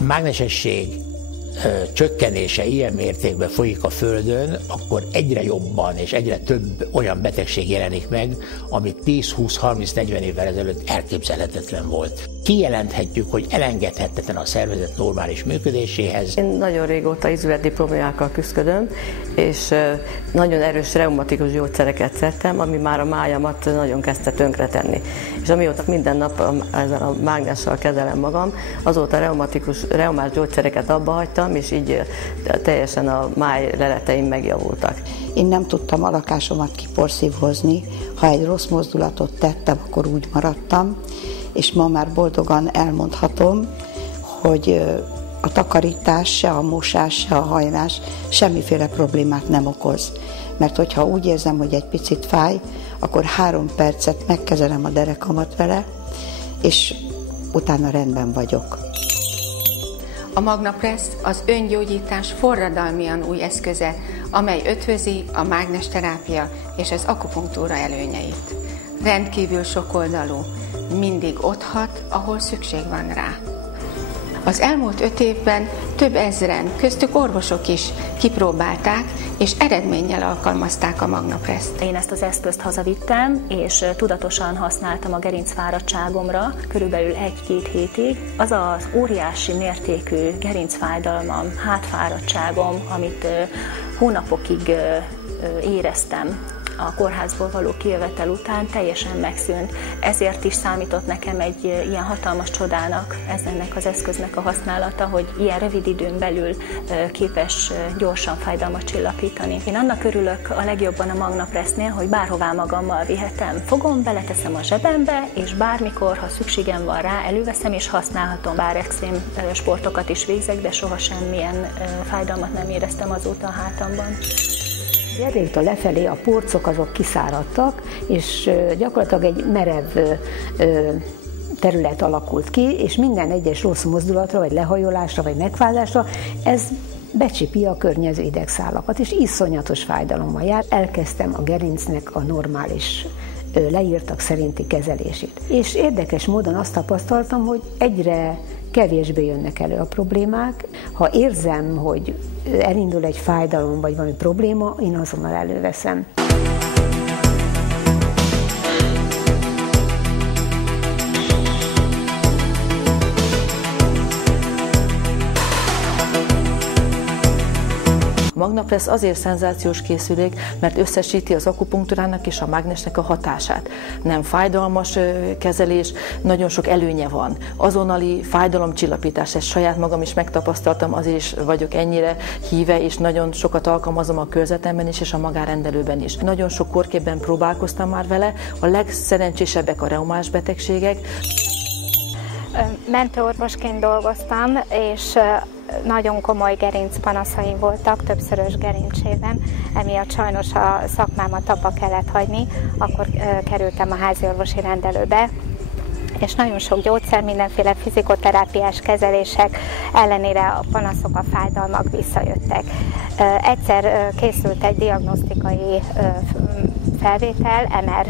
mágnesesség csökkenése ilyen mértékben folyik a Földön, akkor egyre jobban és egyre több olyan betegség jelenik meg, ami 10, 20, 30, 40 évvel ezelőtt elképzelhetetlen volt. Kijelenthetjük, hogy elengedhetetlen a szervezet normális működéséhez. Én nagyon régóta izületi problémákkal küzdködöm, és nagyon erős reumatikus gyógyszereket szedtem, ami már a májamat nagyon kezdte tönkretenni. És amióta minden nap ezzel a mágnessal kezelem magam, azóta reumás gyógyszereket abba hagytam, és így teljesen a máj leleteim megjavultak. Én nem tudtam a lakásomat kiporszívhozni, ha egy rossz mozdulatot tettem, akkor úgy maradtam, és ma már boldogan elmondhatom, hogy a takarítás, se a mosás, se a hajlás semmiféle problémát nem okoz. Mert hogyha úgy érzem, hogy egy picit fáj, akkor 3 percet megkezelem a derekamat vele, és utána rendben vagyok. A MagnaPress az öngyógyítás forradalmian új eszköze, amely ötvözi a mágnesterápia és az akupunktúra előnyeit. Rendkívül sokoldalú, mindig ott hat, ahol szükség van rá. Az elmúlt 5 évben több ezren, köztük orvosok is kipróbálták, és eredménnyel alkalmazták a MagnaPress-t. Én ezt az eszközt hazavittem, és tudatosan használtam a gerincfáradtságomra, körülbelül 1-2 hétig. Az az óriási mértékű gerincfájdalmam, hátfáradtságom, amit hónapokig éreztem, a kórházból való kijövetel után teljesen megszűnt. Ezért is számított nekem egy ilyen hatalmas csodának ennek az eszköznek a használata, hogy ilyen rövid időn belül képes gyorsan fájdalmat csillapítani. Én annak örülök a legjobban a MagnaPress-nél, hogy bárhová magammal vihetem. Fogom, beleteszem a zsebembe, és bármikor, ha szükségem van rá, előveszem és használhatom. Bár extrém sportokat is végzek, de soha semmilyen fájdalmat nem éreztem azóta a hátamban. Gyertéktől lefelé a porcok azok kiszáradtak, és gyakorlatilag egy merev terület alakult ki, és minden egyes rossz mozdulatra, vagy lehajolásra, vagy megfázásra ez becsipi a környező idegszálakat, és iszonyatos fájdalommal jár. Elkezdtem a gerincnek a normális leírtak szerinti kezelését. És érdekes módon azt tapasztaltam, hogy egyre kevésbé jönnek elő a problémák. Ha érzem, hogy elindul egy fájdalom, vagy valami probléma, én azonnal előveszem. A MagnaPress azért szenzációs készülék, mert összesíti az akupunktúrának és a mágnesnek a hatását. Nem fájdalmas kezelés, nagyon sok előnye van. Azonnali fájdalomcsillapítás, ezt saját magam is megtapasztaltam, azért is vagyok ennyire híve, és nagyon sokat alkalmazom a körzetemben is, és a magárendelőben is. Nagyon sok kórképben próbálkoztam már vele, a legszerencsésebbek a reumás betegségek. Mentőorvosként dolgoztam, és nagyon komoly gerincpanaszaim voltak, többszörös gerincsében, emiatt sajnos a szakmámat abba kellett hagyni, akkor kerültem a háziorvosi rendelőbe, és nagyon sok gyógyszer, mindenféle fizikoterápiás kezelések ellenére a panaszok, a fájdalmak visszajöttek. Egyszer készült egy diagnosztikai felvétel, MR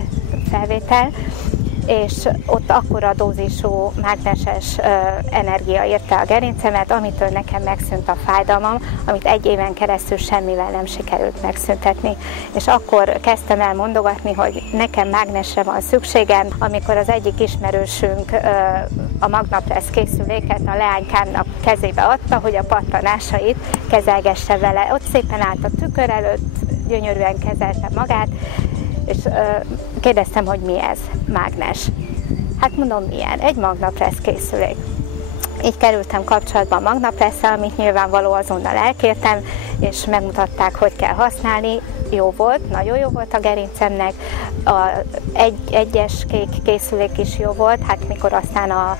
felvétel, és ott akkora dózisú mágneses energia érte a gerincemet, amitől nekem megszűnt a fájdalmam, amit 1 éven keresztül semmivel nem sikerült megszüntetni. És akkor kezdtem el mondogatni, hogy nekem mágnesre van szükségem, amikor az egyik ismerősünk a MagnaPress készüléket a leánykámnak kezébe adta, hogy a pattanásait kezelgesse vele. Ott szépen állt a tükör előtt, gyönyörűen kezelte magát, és kérdeztem, hogy mi ez, mágnes. Hát mondom, milyen? Egy MagnaPress készülék. Így kerültem kapcsolatba a MagnaPress-szel, amit nyilvánvaló azonnal elkértem, és megmutatták, hogy kell használni. Jó volt, nagyon jó volt a gerincemnek, egyes kék készülék is jó volt, hát mikor aztán a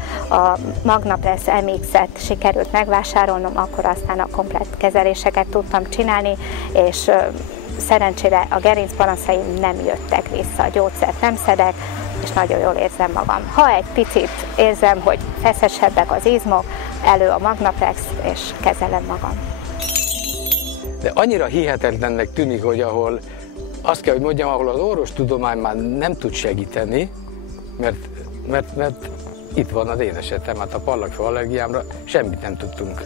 MagnaPress MX-et sikerült megvásárolnom, akkor aztán a komplett kezeléseket tudtam csinálni, és szerencsére a gerincpanaszaim nem jöttek vissza, a gyógyszert nem szedek, és nagyon jól érzem magam. Ha egy picit érzem, hogy feszesebbek az izmok, elő a MagnaPress, és kezelem magam. De annyira hihetetlennek tűnik, hogy ahol azt kell, hogy mondjam, ahol az orvostudomány már nem tud segíteni, mert itt van az én esetem, hát a parlagfű allergiámra semmit nem tudtunk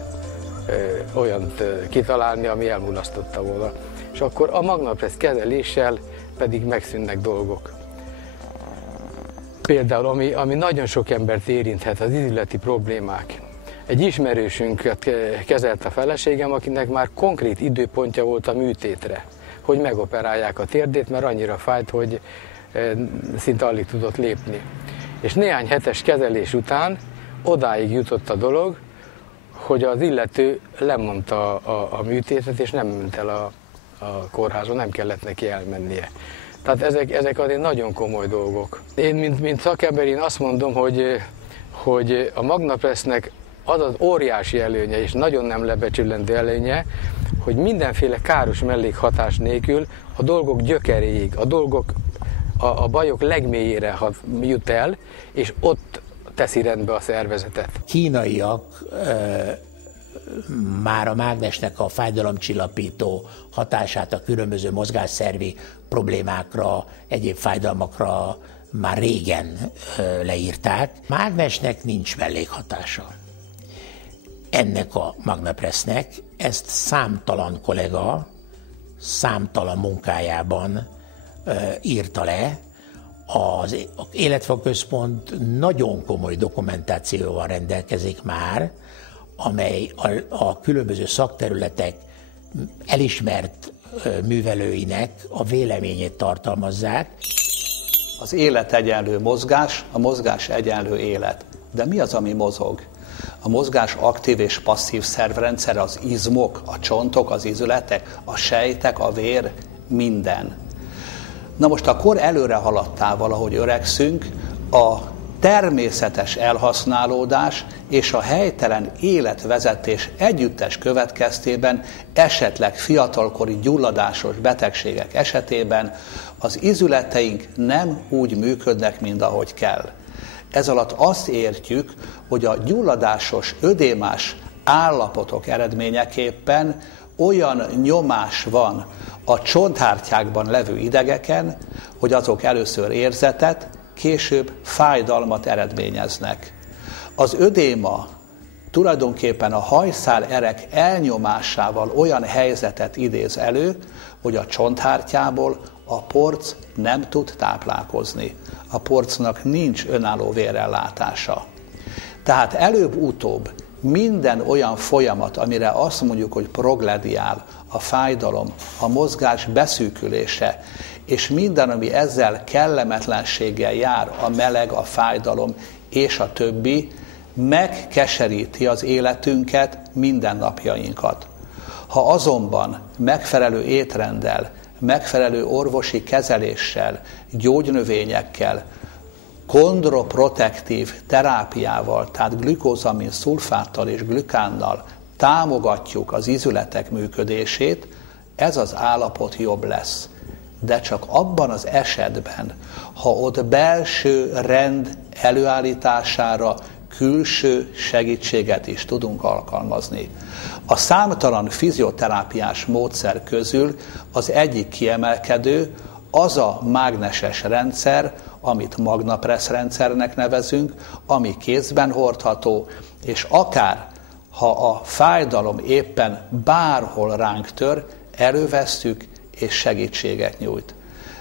olyant kitalálni, ami elmulasztotta volna. És akkor a MagnaPress kezeléssel pedig megszűnnek dolgok. Például, ami nagyon sok embert érinthet, az ízületi problémák. Egy ismerősünket kezelt a feleségem, akinek már konkrét időpontja volt a műtétre, hogy megoperálják a térdét, mert annyira fájt, hogy szinte alig tudott lépni. És néhány hetes kezelés után odáig jutott a dolog, hogy az illető lemondta a műtétet, és nem ment el a kórházba, nem kellett neki elmennie. Tehát ezek azért nagyon komoly dolgok. Én, mint szakember, én azt mondom, hogy a MagnaPressnek az az óriási előnye, és nagyon nem lebecsülendő előnye, hogy mindenféle káros mellékhatás nélkül a dolgok gyökeréig, a bajok legmélyére jut el, és ott teszi rendbe a szervezetet. Kínaiak már a mágnesnek a fájdalomcsillapító hatását a különböző mozgásszervi problémákra, egyéb fájdalmakra már régen leírták. Mágnesnek nincs mellékhatása. Ennek a MagnaPressnek ezt számtalan kollega számtalan munkájában írta le. Az Életfanközpont nagyon komoly dokumentációval rendelkezik már, amely a különböző szakterületek elismert művelőinek a véleményét tartalmazzák. Az élet egyenlő mozgás, a mozgás egyenlő élet. De mi az, ami mozog? A mozgás aktív és passzív szervrendszer, az izmok, a csontok, az izületek, a sejtek, a vér, minden. Na most a kor előre haladtával, ahogy öregszünk, a természetes elhasználódás és a helytelen életvezetés együttes következtében, esetleg fiatalkori gyulladásos betegségek esetében az izületeink nem úgy működnek, mint ahogy kell. Ez alatt azt értjük, hogy a gyulladásos, ödémás állapotok eredményeképpen olyan nyomás van a csonthártyákban levő idegeken, hogy azok először érzetet, később fájdalmat eredményeznek. Az ödéma tulajdonképpen a hajszál erek elnyomásával olyan helyzetet idéz elő, hogy a csonthártyából a porc nem tud táplálkozni. A porcnak nincs önálló vérellátása. Tehát előbb-utóbb minden olyan folyamat, amire azt mondjuk, hogy proglediál, a fájdalom, a mozgás beszűkülése, és minden, ami ezzel kellemetlenséggel jár, a meleg, a fájdalom és a többi, megkeseríti az életünket, mindennapjainkat. Ha azonban megfelelő étrenddel, megfelelő orvosi kezeléssel, gyógynövényekkel, kondroprotektív terápiával, tehát glükózamin szulfáttal és glükánnal támogatjuk az izületek működését, ez az állapot jobb lesz. De csak abban az esetben, ha ott belső rend előállítására külső segítséget is tudunk alkalmazni. A számtalan fizioterápiás módszer közül az egyik kiemelkedő az a mágneses rendszer, amit MagnaPress rendszernek nevezünk, ami kézben hordható, és akár ha a fájdalom éppen bárhol ránk tör, elővesszük és segítséget nyújt.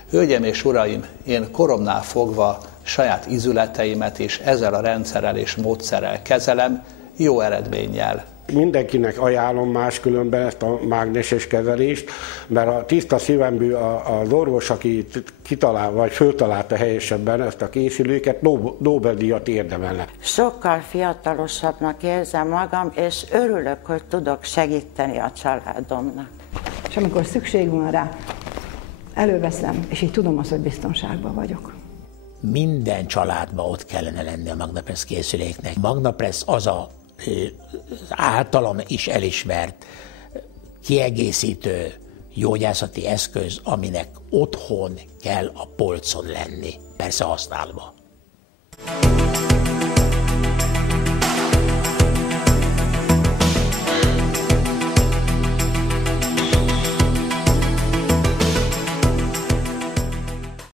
Hölgyeim és uraim, én koromnál fogva saját izületeimet is ezzel a rendszerrel és módszerrel kezelem, jó eredménnyel. Mindenkinek ajánlom máskülönben ezt a mágneses kezelést, mert a tiszta szívemből az orvos, aki kitalál, vagy föltalálta helyesebben ezt a készülőket, Nobel-díjat érdemelne. Sokkal fiatalosabbnak érzem magam, és örülök, hogy tudok segíteni a családomnak. És amikor szükség van rá, előveszem, és így tudom azt, hogy biztonságban vagyok. Minden családban ott kellene lenni a MagnaPress készüléknek. MagnaPress az az általam is elismert kiegészítő gyógyászati eszköz, aminek otthon kell a polcon lenni, persze használva.